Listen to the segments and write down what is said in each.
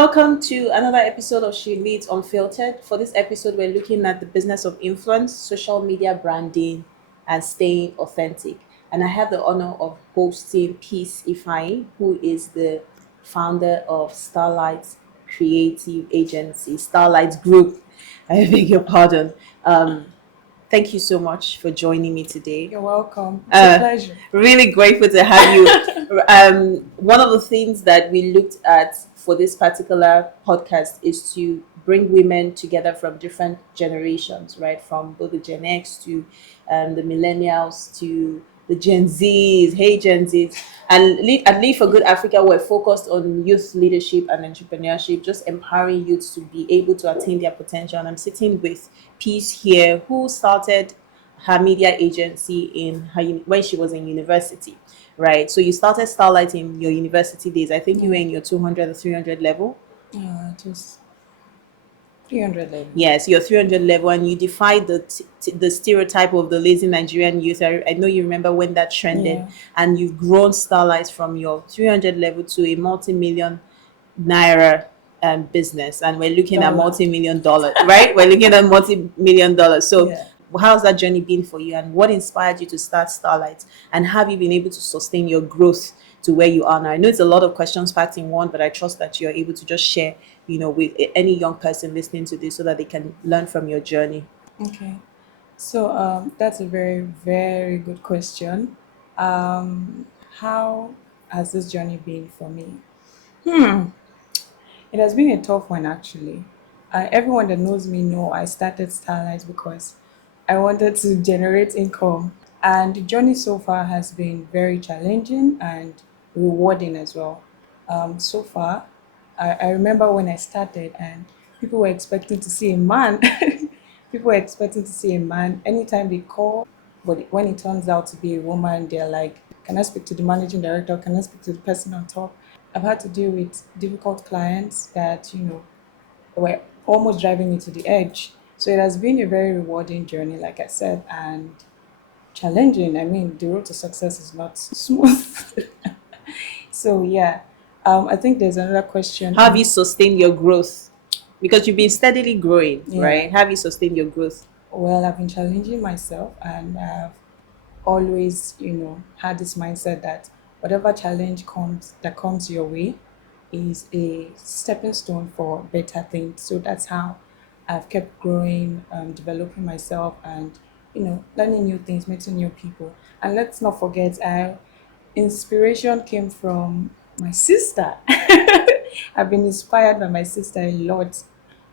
Welcome to another episode of Leads Unfiltered. For this episode, we're looking at the business of influence, social media branding, and staying authentic. And I have the honor of hosting Peace Ifeanyi, who is the founder of Starlight Creative Agency, Starlight Group. I beg your pardon. Thank you so much for joining me today. You're welcome. It's a pleasure. Really grateful to have you. One of the things that we looked at for this particular podcast is to bring women together from different generations, right? From both the Gen X to the millennials to the Gen Zs. Hey, Gen Zs. And at Lead for Good Africa, we're focused on youth leadership and entrepreneurship, just empowering youths to be able to attain their potential. And I'm sitting with Peace here, who started her media agency when she was in university, right? So you started Starlight in your university days. I think you were in your 200 or 300 level. Just 300 level. Yes, your 300 level, and you defied the stereotype of the lazy Nigerian youth. I know you remember when that trended, and you've grown Starlight from your 300 level to a multi-million naira business, and we're looking at multi-million dollars, right? We're looking at multi-million dollars. So how's that journey been for you, and what inspired you to start Starlight, and have you been able to sustain your growth to where you are now? I know it's a lot of questions packed in one, but I trust that you're able to just share, with any young person listening to this so that they can learn from your journey. Okay. So that's a very, very good question. How has this journey been for me? It has been a tough one, actually. Everyone that knows me know I started Starlight because I wanted to generate income. And the journey so far has been very challenging and rewarding as well. So far, I remember when I started and people were expecting to see a man. People were expecting to see a man anytime they call. But when it turns out to be a woman, they're like, can I speak to the managing director? Can I speak to the person on top? I've had to deal with difficult clients that, were almost driving me to the edge. So it has been a very rewarding journey, like I said, and challenging. I mean, the road to success is not smooth. So I think there's another question. How have you sustained your growth? Because you've been steadily growing, right? How have you sustained your growth? Well, I've been challenging myself, and I've always, had this mindset that whatever challenge comes your way is a stepping stone for better things. So that's how I've kept growing, developing myself, and learning new things, meeting new people. And let's not forget, inspiration came from my sister. I've been inspired by my sister a lot.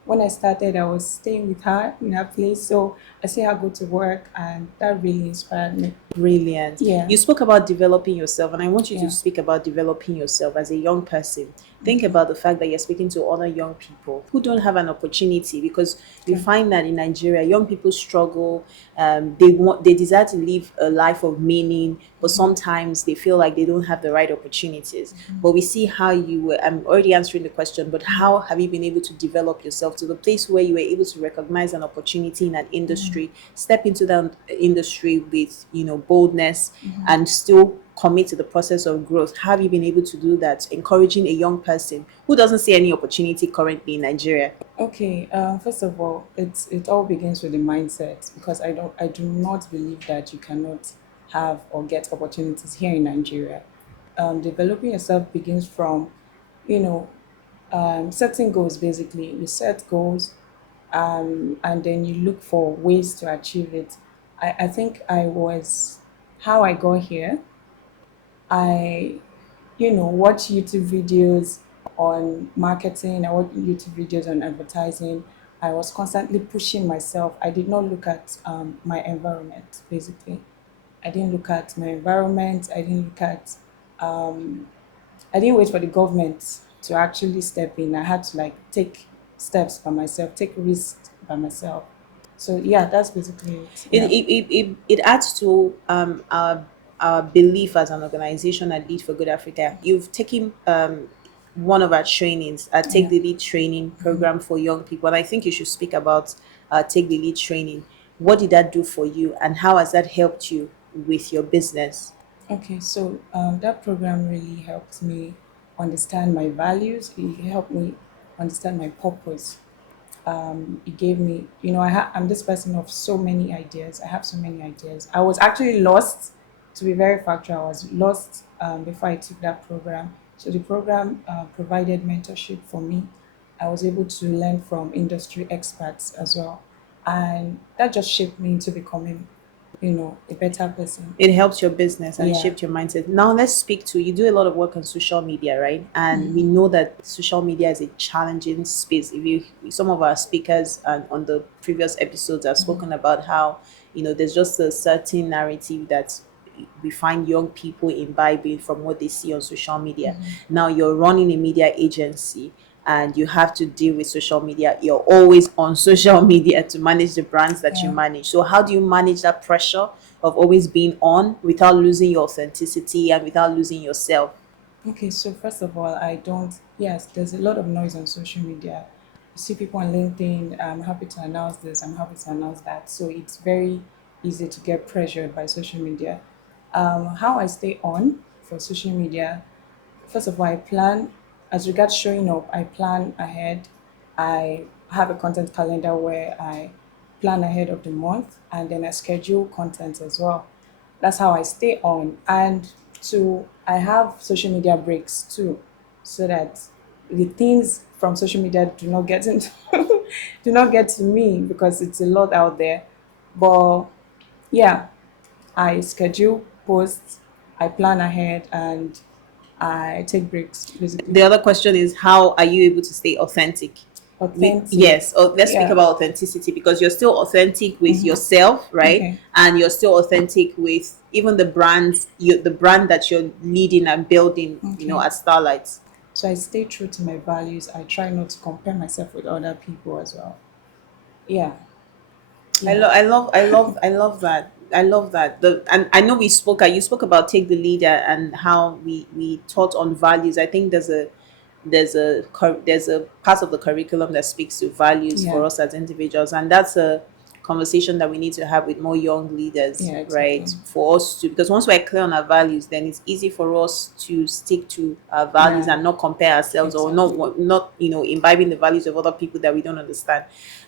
When I started, I was staying with her in her place, so I see her go to work, and that really inspired me. Brilliant. Yeah. You spoke about developing yourself, and I want you to speak about developing yourself as a young person. Think about the fact that you're speaking to other young people who don't have an opportunity, because you find that in Nigeria, young people struggle. They desire to live a life of meaning, but sometimes they feel like they don't have the right opportunities. But we see how you were. I'm already answering the question, but how have you been able to develop yourself to the place where you were able to recognize an opportunity in an industry, step into that industry with boldness, and still commit to the process of growth? How have you been able to do that, encouraging a young person who doesn't see any opportunity currently in Nigeria? Okay, first of all, it all begins with the mindset, because I do not believe that you cannot have or get opportunities here in Nigeria. Developing yourself begins from, setting goals. Basically, you set goals, and then you look for ways to achieve it. I think how I got here. I watch YouTube videos on marketing. I watch YouTube videos on advertising. I was constantly pushing myself. I did not look at my environment, basically. I didn't look at my environment. I didn't look at, I didn't wait for the government to actually step in. I had to take steps by myself, take risks by myself. So that's basically it. It adds to our belief as an organization at Lead for Good Africa. You've taken one of our trainings, Take the Lead training program for young people, and I think you should speak about Take the Lead training. What did that do for you, and how has that helped you with your business? Okay, so that program really helped me understand my values. It helped me understand my purpose. It gave me, I'm this person of so many ideas. I have so many ideas. I was actually lost, to be very factual. I was lost before I took that program. So the program provided mentorship for me. I was able to learn from industry experts as well. And that just shaped me into becoming, a better person. It helped your business and it Yeah. shaped your mindset. Now let's speak to, you do a lot of work on social media, right? And we know that social media is a challenging space. If you, some of our speakers on the previous episodes have spoken about how, there's just a certain narrative that we find young people imbibing from what they see on social media. Now you're running a media agency and you have to deal with social media. You're always on social media to manage the brands that you Yeah. manage. So how do you manage that pressure of always being on without losing your authenticity and without losing yourself? Okay, so first of all, yes, there's a lot of noise on social media. You see people on LinkedIn, I'm happy to announce this, I'm happy to announce that. So it's very easy to get pressured by social media. How I stay on for social media, first of all, I plan, as regards showing up, I plan ahead. I have a content calendar where I plan ahead of the month and then I schedule content as well. That's how I stay on. And I have social media breaks too, so that the things from social media do not get into do not get to me because it's a lot out there. But yeah, I schedule posts, I plan ahead, and I take breaks basically. The other question is, how are you able to stay authentic? Authentic. Yes, let's speak Yeah. about authenticity, because you're still authentic with yourself, right? Okay. And you're still authentic with even the brands, the brand that you're leading and building, Okay. at Starlight. So I stay true to my values. I try not to compare myself with other people as well. Yeah. Yeah. I love that. I love that. And I know you spoke about take the leader and how we taught on values. I think there's a part of the curriculum that speaks to values Yeah. for us as individuals, and that's a conversation that we need to have with more young leaders, Yeah, right? exactly. For us to, because once we're clear on our values, then it's easy for us to stick to our values Yeah, and not compare ourselves, or exactly. not imbibing the values of other people that we don't understand.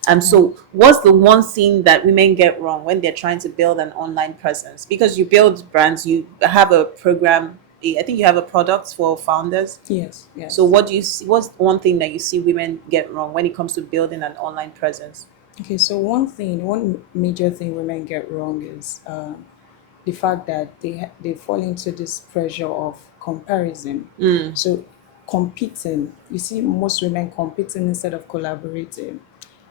Yeah. So what's the one thing that women get wrong when they're trying to build an online presence? Because you build brands, you have a program, I think you have a product for founders. Yes, So yes. what do you see, what's one thing that you see women get wrong when it comes to building an online presence? Okay, so one major thing women get wrong is the fact that they fall into this pressure of comparison. So competing, you see most women competing instead of collaborating.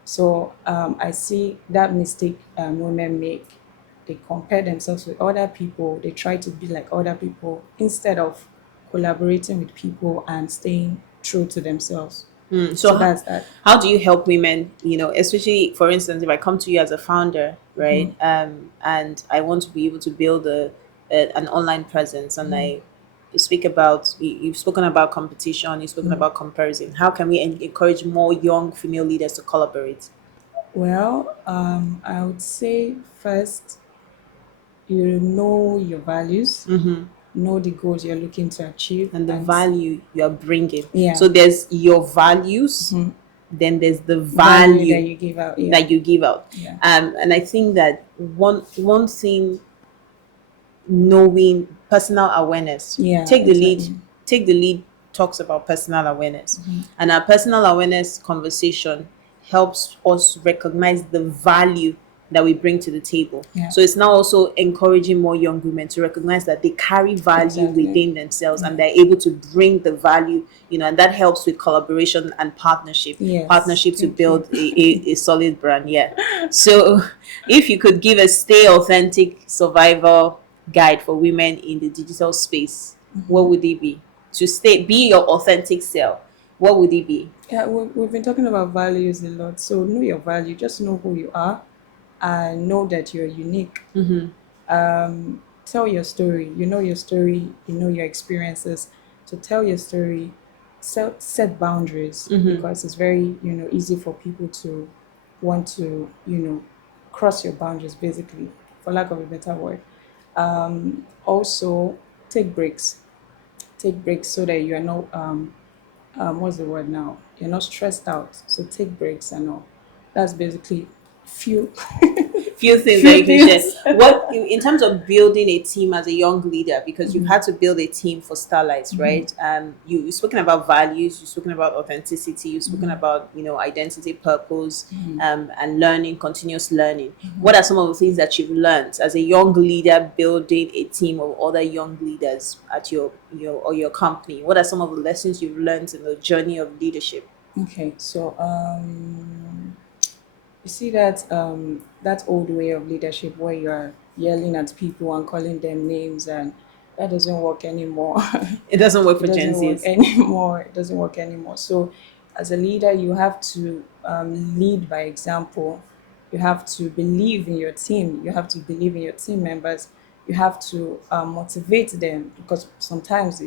So I see that mistake women make. They compare themselves with other people. They try to be like other people instead of collaborating with people and staying true to themselves. So So that's that. how do you help women, especially for instance, if I come to you as a founder, right? And I want to be able to build an online presence, and I speak about, you've spoken about competition, you've spoken about comparison. How can we encourage more young female leaders to collaborate? Well, I would say first, you know your values, know the goals you're looking to achieve, And the and value you're bringing. yeah, So there's your values, then there's the value that value you give out. Yeah, that you give out. yeah, And I think that one thing, knowing personal awareness, yeah, take the lead. exactly. Take the lead talks about personal awareness, and our personal awareness conversation helps us recognize the value that we bring to the table. Yeah, So it's now also encouraging more young women to recognize that they carry value exactly. within themselves and Yeah. they're able to bring the value, and that helps with collaboration and Yes, partnership to thank you. build a solid brand. Yeah. So if you could give a stay authentic survival guide for women in the digital space, what would it be? To be your authentic self, what would it be? Yeah, we've been talking about values a lot. So know your value, just know who you are and know that you're unique. Tell your story. You know your story, you know your experiences. So tell your story, set boundaries because it's very, easy for people to want to, cross your boundaries basically, for lack of a better word. Also take breaks. Take breaks so that you are not what's the word now? You're not stressed out. So take breaks and all. That's basically few Few things that few you can share. things. What in terms of building a team as a young leader, because you've had to build a team for Starlights, right? You've spoken about values, you've spoken about authenticity, you've spoken about identity, purpose, and learning, continuous learning. What are some of the things that you've learned as a young leader building a team of other young leaders at your company? What are some of the lessons you've learned in the journey of leadership? Okay, so you see that that old way of leadership where you're yelling at people and calling them names, and that doesn't work anymore. It doesn't work It for Gen doesn't work Zs. anymore. It doesn't work anymore. So, as a leader, you have to lead by example. You have to believe in your team. You have to believe in your team members. You have to motivate them, because sometimes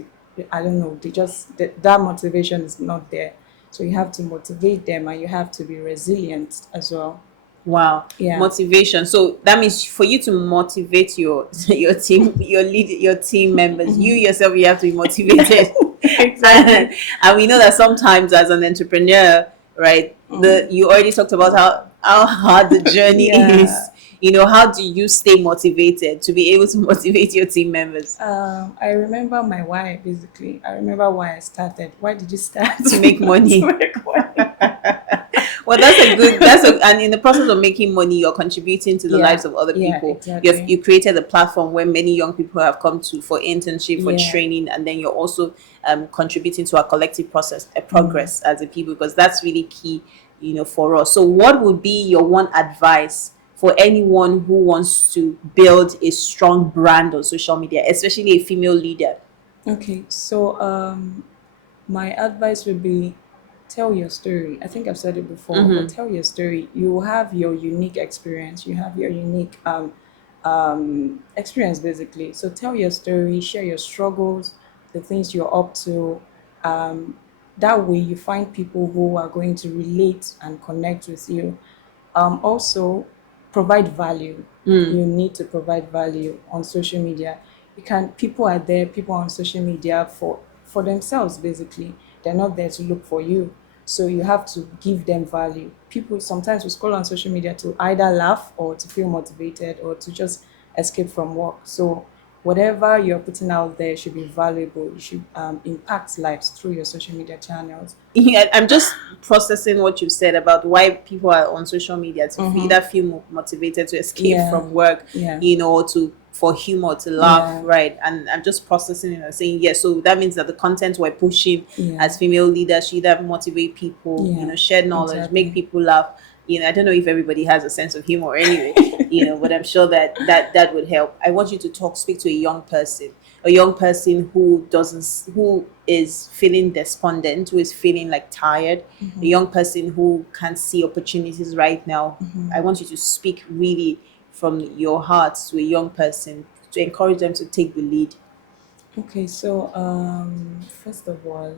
I don't know, that motivation is not there. So you have to motivate them, and you have to be resilient as well. Wow, Yeah. motivation. So that means for you to motivate your your team, your team members, you yourself, you have to be motivated. Exactly. And we know that sometimes as an entrepreneur, right? The you already talked about how hard the journey is. Yeah. How do you stay motivated to be able to motivate your team members I remember my why, basically. I remember why I started. Why did you start? to make To money? make money. Well, and in the process of making money, you're contributing to the Yeah, lives of other yeah, people. exactly. You created a platform where many young people have come to for internship, for Yeah. training, and then you're also contributing to our collective process, a progress as a people, because that's really key, for us. So, what would be your one advice for anyone who wants to build a strong brand on social media, especially a female leader? Okay, so my advice would be tell your story. I think I've said it before, but tell your story. You have your unique experience. You have your unique experience, basically. So tell your story, share your struggles, the things you're up to. That way, you find people who are going to relate and connect with you. Also, provide value. You need to provide value on social media. People are there, people on social media for themselves, basically. They're not there to look for you. So you have to give them value. People sometimes will scroll on social media to either laugh or to feel motivated or to just escape from work. So whatever you're putting out there should be valuable. You should impact lives through your social media channels. Yeah, I'm just processing what you've said about why people are on social media to either feel motivated to escape Yeah, from work, yeah, or to for humor, to laugh, yeah, right? And I'm just processing it and saying, yes, so that means that the content we're pushing yeah, as female leaders should either motivate people, yeah, share knowledge, make exactly. people laugh. I don't know if everybody has a sense of humor anyway, but I'm sure that would help. I want you to speak to a young person who is feeling despondent, who is feeling like tired, a young person who can't see opportunities right now. I want you to speak really from your heart to a young person to encourage them to take the lead. Okay, so first of all,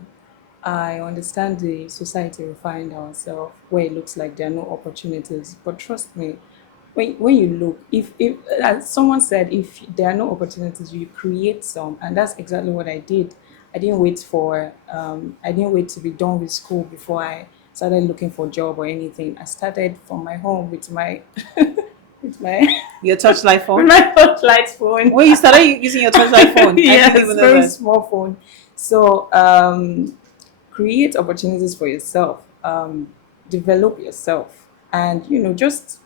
I understand the society we find ourselves where it looks like there are no opportunities. But trust me, when you look, if as someone said, if there are no opportunities, you create some, and that's exactly what I did. I didn't wait to be done with school before I started looking for a job or anything. I started from my home with my with my Your touchlight with phone. my touchlight phone. When you started using your touchlight phone, I didn't Yes, even know very that. small phone. So create opportunities for yourself, develop yourself, and just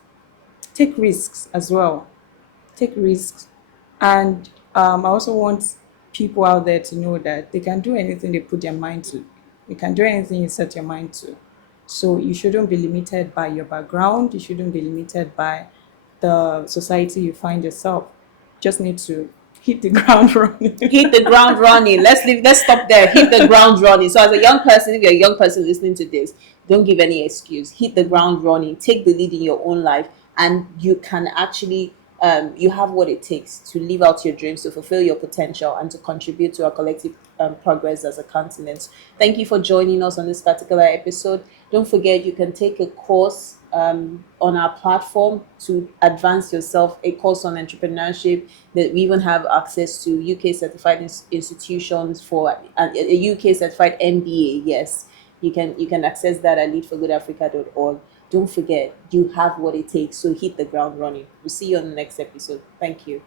take risks as well. Take risks, and I also want people out there to know that they can do anything they put their mind to. You can do anything you set your mind to. So you shouldn't be limited by your background. You shouldn't be limited by the society you find yourself. Just need to hit the ground running. Hit the ground running. Let's stop there. Hit the ground running. So as a young person, if you're a young person listening to this, don't give any excuse. Hit the ground running. Take the lead in your own life, and you can actually you have what it takes to live out your dreams, to fulfill your potential, and to contribute to our collective progress as a continent. Thank you for joining us on this particular episode. Don't forget, you can take a course on our platform to advance yourself, a course on entrepreneurship. That we even have access to UK certified institutions for a UK certified MBA. Yes, you can access that at leadforgoodafrica.org. Don't forget, you have what it takes. So hit the ground running. We'll see you on the next episode. Thank you.